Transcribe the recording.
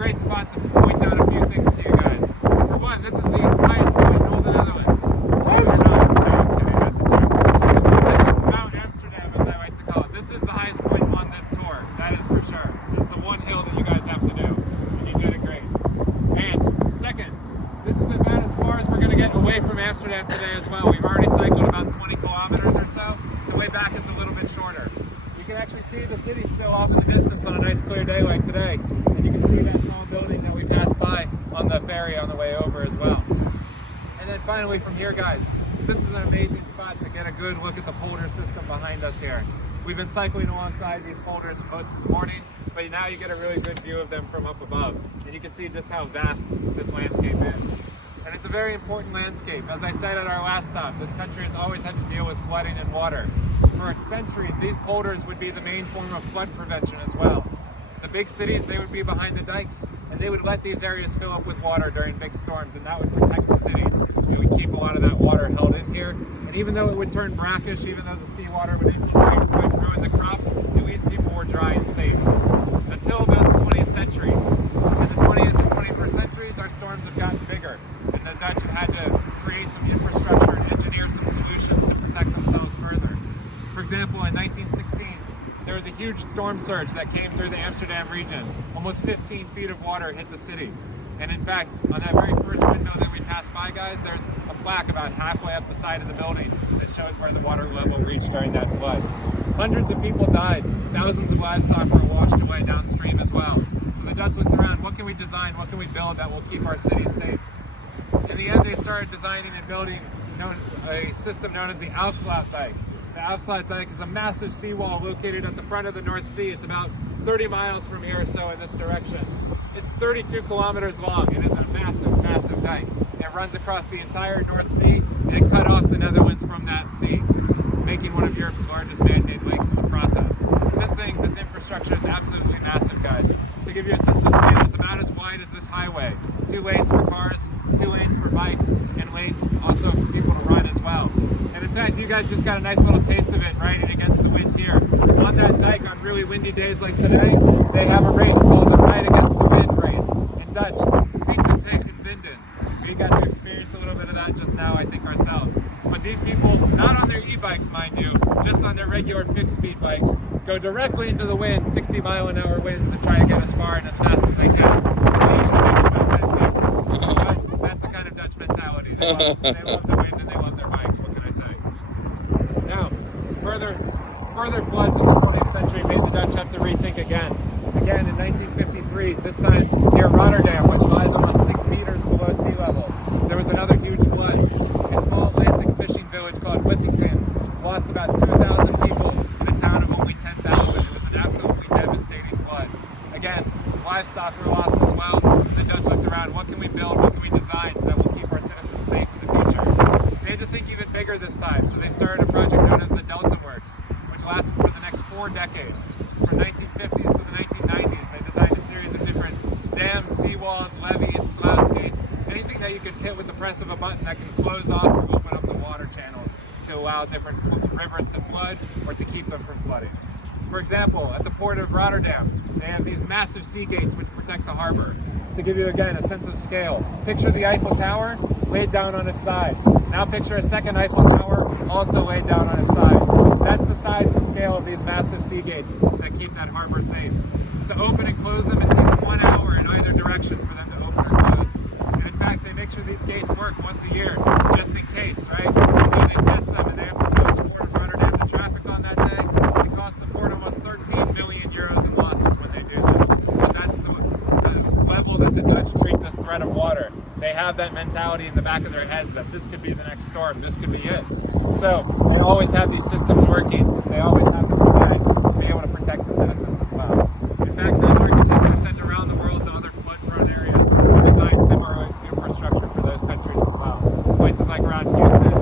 great spot to point out a few things to you guys. For one, this is the highest point in all the Netherlands. What? No, I'm kidding, that's a joke. This is Mount Amsterdam, as I like to call it. This is the highest point on this tour, that is for sure. It's the one hill that you guys have to do, and you did it great. And second, this is about as far as we're going to get away from Amsterdam today as well. We've already cycled about 20 kilometers or so. The way back is a little bit shorter. You can actually see the city still off in the distance on a nice clear day like today. And you can see that tall building that we passed by on the ferry on the way over as well. And then finally from here, guys, this is an amazing spot to get a good look at the polder system behind us here. We've been cycling alongside these polders most of the morning, but now you get a really good view of them from up above. And you can see just how vast this landscape is. And it's a very important landscape. As I said at our last stop, this country has always had to deal with flooding and water. For centuries, these polders would be the main form of flood prevention as well. The big cities, they would be behind the dikes, and they would let these areas fill up with water during big storms, and that would protect the cities. It would keep a lot of that water held in here. And even though it would turn brackish, even though the seawater would infiltrate and might ruin the crops, at least people were dry and safe. Until about the 20th century. In the 20th and 21st centuries, our storms have gotten bigger, and the Dutch have had to create some infrastructure and engineer some solutions to protect themselves further. For example, in 1916, there was a huge storm surge that came through the Amsterdam region. Almost 15 feet of water hit the city. And in fact, on that very first window that we passed by, guys, there's a plaque about halfway up the side of the building that shows where the water level reached during that flood. Hundreds of people died. Thousands of livestock were washed away downstream as well. So the Dutch looked around, what can we design, what can we build that will keep our cities safe? In the end, they started designing and building a system known as the Afsluitdijk. The Afsluitdijk is a massive seawall located at the front of the North Sea. It's about 30 miles from here or so in this direction. It's 32 kilometers long. It is a massive, massive dike. It runs across the entire North Sea, and it cut off the Netherlands from that sea, making one of Europe's largest man-made lakes in the process. This infrastructure is absolutely massive, guys. To give you a sense of scale, it's about as wide as this highway. 2 lanes for cars, 2 lanes for bikes, and lanes also for people to run as well. And in fact, you guys just got a nice little taste of it riding against the wind here. On that dike, on really windy days like today, they have a race called the Ride Against the Wind race. In Dutch, Fietsen tegen Winden. We got to experience a little bit of that just now, I think, ourselves. But these people, not on their e-bikes, mind you, just on their regular fixed-speed bikes, go directly into the wind, 60-mile-an-hour winds, and try to get as far and as fast as they can. They usually make about 10 feet. But that's the kind of Dutch mentality. They love the wind and they love their bikes. What can I say? Now, further floods in the 20th century made the Dutch have to rethink again. Again, in 1953, this time near Rotterdam, which lies almost 6 meters below sea level, there was another huge flood. A small Atlantic fishing village called Wissington lost about 2,000 people in a town of only 10,000. It was an absolutely devastating flood. Again, livestock were lost as well, and the Dutch looked around, what can we build, what can we design that will keep our citizens safe in the future? They had to think even bigger this time, so they started a project known as the Delta Works, which lasted for the next 4 decades. From 1950s to the 1990s, they designed a series of different dams, seawalls, levees, sluice gates, anything that you can hit with the press of a button that can close off or open up the water channels to allow different rivers to flood or to keep them from flooding. For example, at the port of Rotterdam, they have these massive sea gates which protect the harbor. To give you again a sense of scale, picture the Eiffel Tower laid down on its side. Now picture a second Eiffel Tower also laid down on its side. That's the size and scale of these massive sea gates that keep that harbor safe. To open and close them, it takes 1 hour in either direction for them to open or close. And in fact, they make sure these gates work once a year, just in case, right? So they test them and they have to close the port of Rotterdam to traffic on that day. It costs the port almost 13 million euros in losses when they do this. But that's the level that the Dutch treat this threat of water. They have that mentality in the back of their heads that this could be the next storm, this could be it. So they always have these systems working. They always have them designed to be able to protect the citizens as well. In fact, Dutch architects are sent around the world to other flood-prone areas to design similar infrastructure for those countries as well. Places like around Houston,